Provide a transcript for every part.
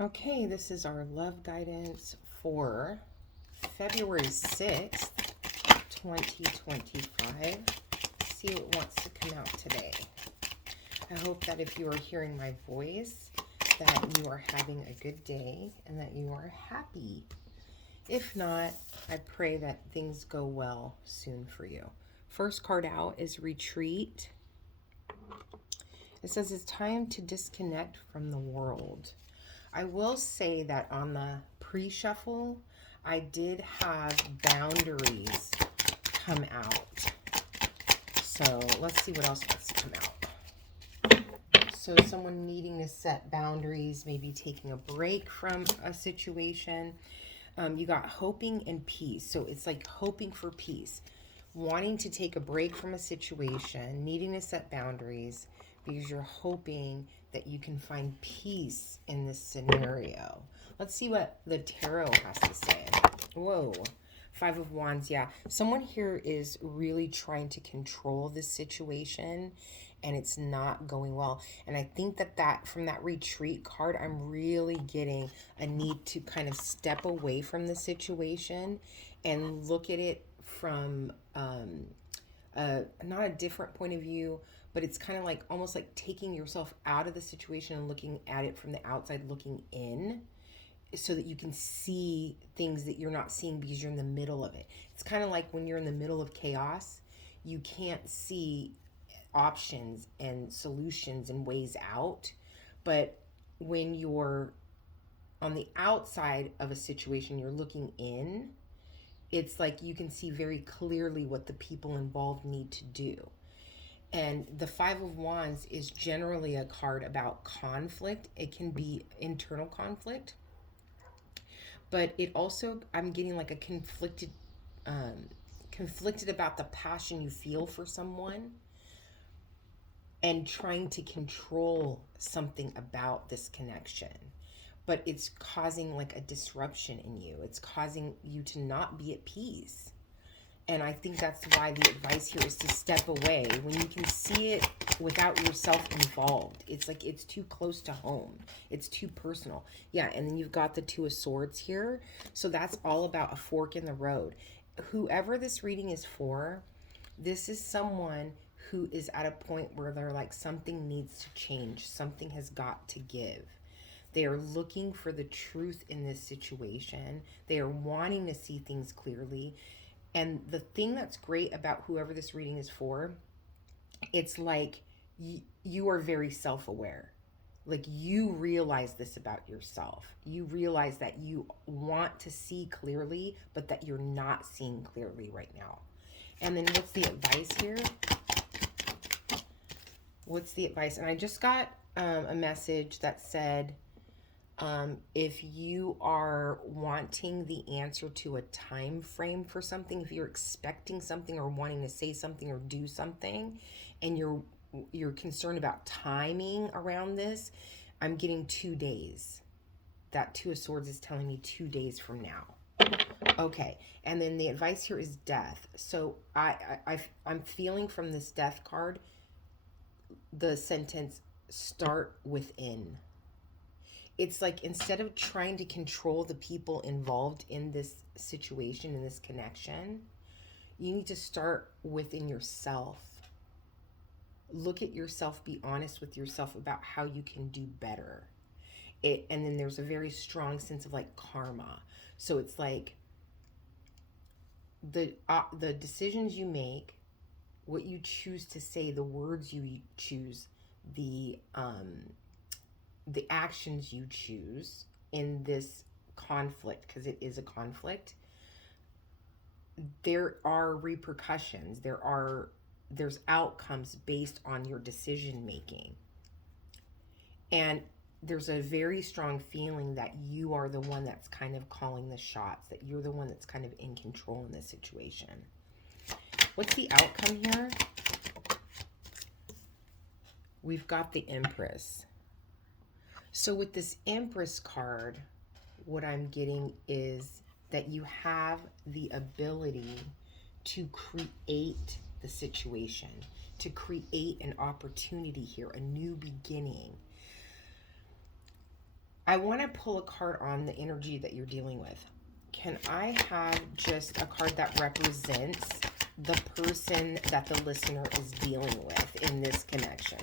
Okay, this is our love guidance for February 6th, 2025. See what wants to come out today. I hope that if you are hearing my voice, that you are having a good day and that you are happy. If not, I pray that things go well soon for you. First card out is Retreat. It says it's time to disconnect from the world. I will say that on the pre-shuffle, I did have boundaries come out. So let's see what else wants to come out. So someone needing to set boundaries, maybe taking a break from a situation. You got hoping and peace. So it's like hoping for peace, wanting to take a break from a situation, needing to set boundaries because you're hoping that you can find peace in this scenario. Let's see what the tarot has to say. Whoa. Five of Wands, yeah. Someone here is really trying to control this situation and it's not going well. And I think that from that retreat card, I'm really getting a need to kind of step away from the situation and look at it from not a different point of view, but it's kind of like almost like taking yourself out of the situation and looking at it from the outside, looking in, so that you can see things that you're not seeing because you're in the middle of it. It's kind of like when you're in the middle of chaos, you can't see options and solutions and ways out. But when you're on the outside of a situation, you're looking in, it's like you can see very clearly what the people involved need to do. And the Five of Wands is generally a card about conflict. It can be internal conflict, but it also, I'm getting like a conflicted about the passion you feel for someone and trying to control something about this connection. But it's causing like a disruption in you. It's causing you to not be at peace. And I think that's why the advice here is to step away when you can see it without yourself involved. It's like it's too close to home. It's too personal. Yeah, and then you've got the Two of Swords here. So that's all about a fork in the road. Whoever this reading is for, this is someone who is at a point where they're like, something needs to change. Something has got to give. They are looking for the truth in this situation. They are wanting to see things clearly. And the thing that's great about whoever this reading is for, it's like you are very self-aware. Like you realize this about yourself. You realize that you want to see clearly, but that you're not seeing clearly right now. And then what's the advice here? What's the advice? And I just got a message that said, if you are wanting the answer to a time frame for something, if you're expecting something or wanting to say something or do something, and you're concerned about timing around this, I'm getting 2 days. That Two of Swords is telling me 2 days from now. Okay, and then the advice here is death. So I'm feeling from this death card the sentence, start within. It's like instead of trying to control the people involved in this situation, in this connection, you need to start within yourself. Look at yourself, be honest with yourself about how you can do better. And then there's a very strong sense of like karma. So it's like the decisions you make, what you choose to say, the words you choose, the actions you choose in this conflict, because it is a conflict, there are repercussions. There's outcomes based on your decision making. And there's a very strong feeling that you are the one that's kind of calling the shots, that you're the one that's kind of in control in this situation. What's the outcome here? We've got the Empress. So with this Empress card, what I'm getting is that you have the ability to create the situation, to create an opportunity here, a new beginning. I want to pull a card on the energy that you're dealing with. Can I have just a card that represents the person that the listener is dealing with in this connection?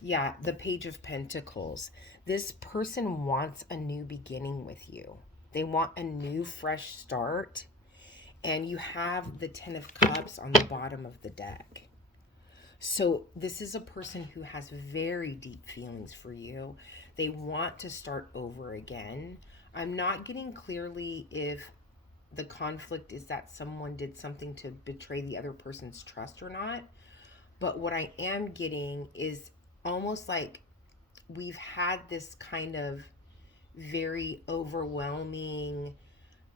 Yeah, the Page of Pentacles. This person wants a new beginning with you. They want a new, fresh start. And you have the Ten of Cups on the bottom of the deck. So this is a person who has very deep feelings for you. They want to start over again. I'm not getting clearly if the conflict is that someone did something to betray the other person's trust or not. But what I am getting is almost like we've had this kind of very overwhelming,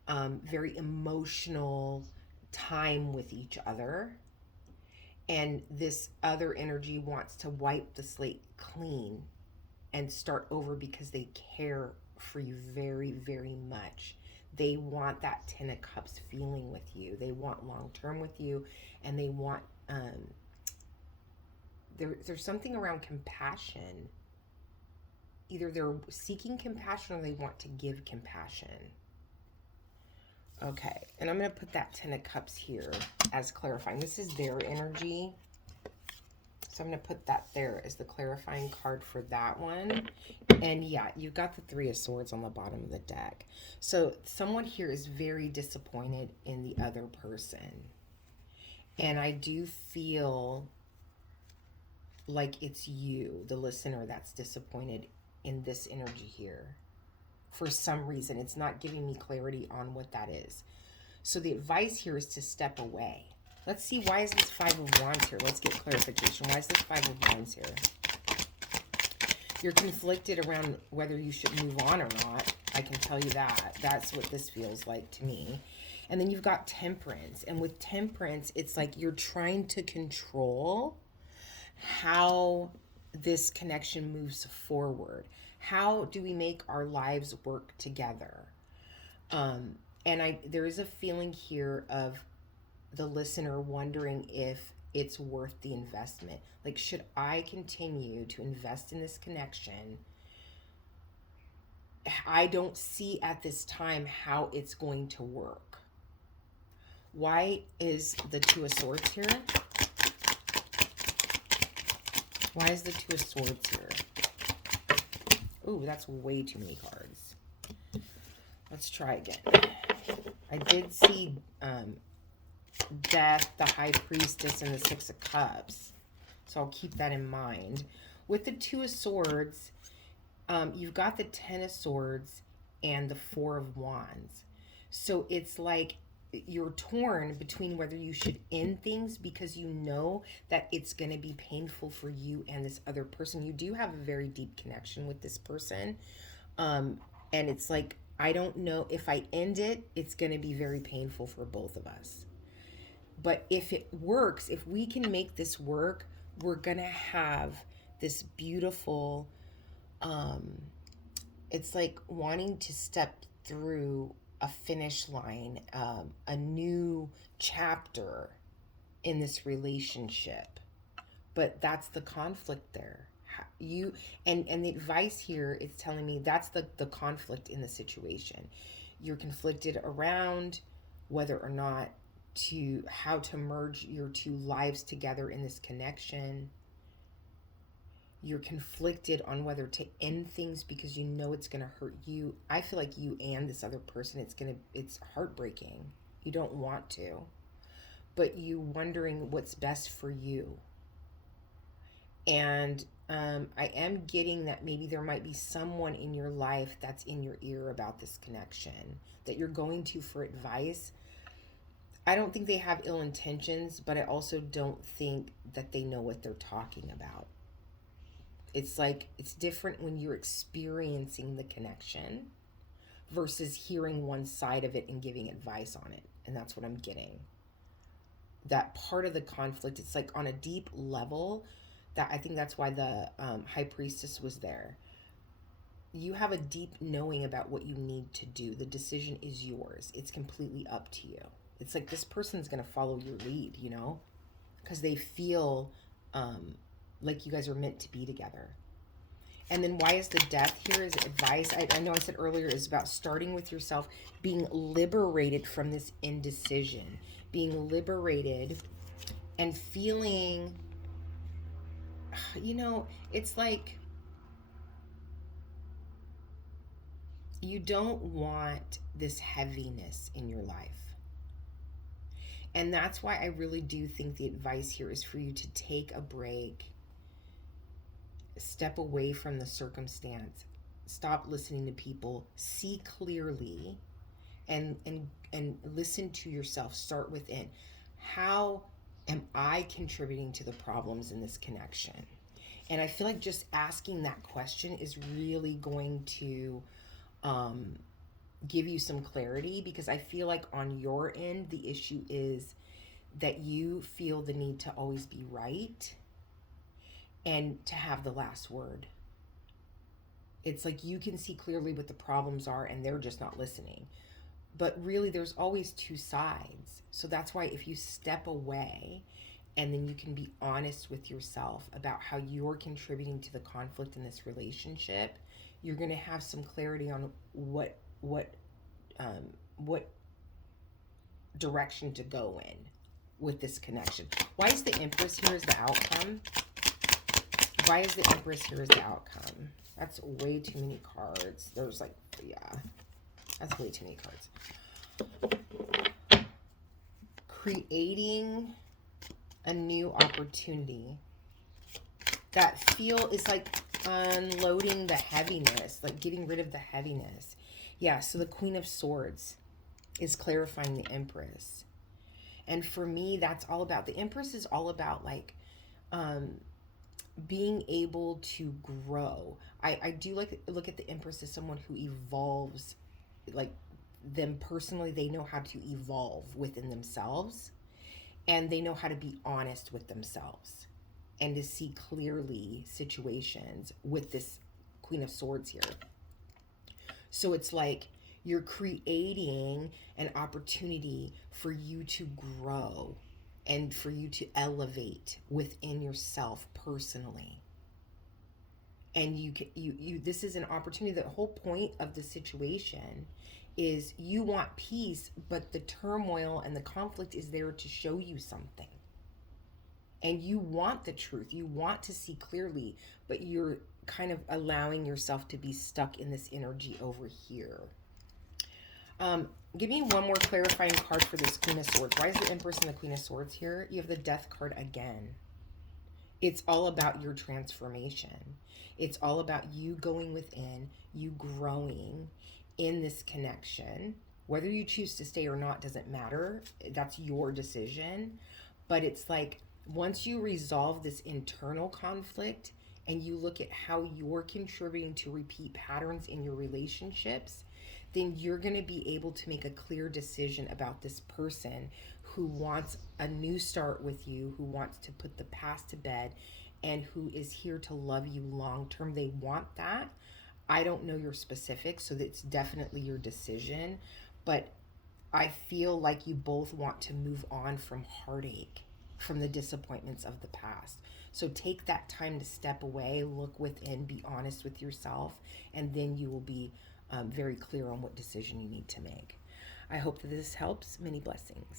very emotional time with each other. And this other energy wants to wipe the slate clean and start over because they care for you very, very much. They want that Ten of Cups feeling with you. They want long term with you, and they want there's something around compassion. Either they're seeking compassion or they want to give compassion. Okay, and I'm going to put that Ten of Cups here as clarifying. This is their energy. So I'm going to put that there as the clarifying card for that one. And yeah, you've got the Three of Swords on the bottom of the deck. So someone here is very disappointed in the other person. And I do feel like it's you, the listener, that's disappointed in this energy here. For some reason, it's not giving me clarity on what that is. So the advice here is to step away. Let's see, why is this Five of Wands here? Let's get clarification. Why is this Five of Wands here? You're conflicted around whether you should move on or not. I can tell you that. That's what this feels like to me. And then you've got Temperance. And with Temperance, it's like you're trying to control how this connection moves forward. How do we make our lives work together? And there is a feeling here of the listener wondering if it's worth the investment. Like, should I continue to invest in this connection? I don't see at this time how it's going to work. Why is the Two of Swords here? Why is the Two of Swords here? Ooh, that's way too many cards. Let's try again. I did see Death, the High Priestess, and the Six of Cups. So I'll keep that in mind. With the Two of Swords, you've got the Ten of Swords and the Four of Wands. So it's like you're torn between whether you should end things because you know that it's going to be painful for you and this other person. You do have a very deep connection with this person. And it's like, I don't know if I end it, it's going to be very painful for both of us. But if it works, if we can make this work, we're going to have this beautiful, it's like wanting to step through a finish line, a new chapter in this relationship. But that's the conflict there. And the advice here is telling me that's the conflict in the situation. You're conflicted around whether or not how to merge your two lives together in this connection. You're conflicted on whether to end things because you know it's going to hurt you. I feel like you and this other person, it's heartbreaking. You don't want to, but you wondering what's best for you. And I am getting that maybe there might be someone in your life that's in your ear about this connection that you're going to for advice. I don't think they have ill intentions, but I also don't think that they know what they're talking about. It's like, it's different when you're experiencing the connection versus hearing one side of it and giving advice on it. And that's what I'm getting. That part of the conflict, it's like on a deep level, that I think that's why the High Priestess was there. You have a deep knowing about what you need to do. The decision is yours. It's completely up to you. It's like this person's going to follow your lead, you know, because they feel like you guys are meant to be together. And then why is the death here is advice. I know I said earlier is about starting with yourself, being liberated from this indecision, being liberated and feeling, it's like you don't want this heaviness in your life. And that's why I really do think the advice here is for you to take a break, step away from the circumstance, stop listening to people, see clearly, and listen to yourself. Start within. How am I contributing to the problems in this connection? And I feel like just asking that question is really going to give you some clarity, because I feel like on your end, the issue is that you feel the need to always be right and to have the last word. It's like you can see clearly what the problems are and they're just not listening. But really, there's always two sides. So that's why if you step away and then you can be honest with yourself about how you're contributing to the conflict in this relationship, you're going to have some clarity on what direction to go in with this connection. Why is the Empress here as the outcome? Why is the Empress here as the outcome? That's way too many cards. There's like, yeah, that's way too many cards. Creating a new opportunity. That feel is like unloading the heaviness, like getting rid of the heaviness. Yeah, so the Queen of Swords is clarifying the Empress. And for me, that's all about, the Empress is all about like being able to grow. I do like look at the Empress as someone who evolves, like them personally, they know how to evolve within themselves, and they know how to be honest with themselves and to see clearly situations with this Queen of Swords here. So it's like you're creating an opportunity for you to grow and for you to elevate within yourself personally. And you this is an opportunity. The whole point of the situation is you want peace, but the turmoil and the conflict is there to show you something. And you want the truth. You want to see clearly, but you're kind of allowing yourself to be stuck in this energy over here. Give me one more clarifying card for this Queen of Swords. Why is the Empress and the Queen of Swords here? You have the Death card again. It's all about your transformation. It's all about you going within, you growing in this connection. Whether you choose to stay or not doesn't matter. That's your decision. But it's like once you resolve this internal conflict and you look at how you're contributing to repeat patterns in your relationships, then you're going to be able to make a clear decision about this person who wants a new start with you, who wants to put the past to bed, and who is here to love you long term. They want that. I don't know your specifics, so that's definitely your decision. But I feel like you both want to move on from heartache, from the disappointments of the past. So take that time to step away, look within, be honest with yourself, and then you will be very clear on what decision you need to make. I hope that this helps. Many blessings.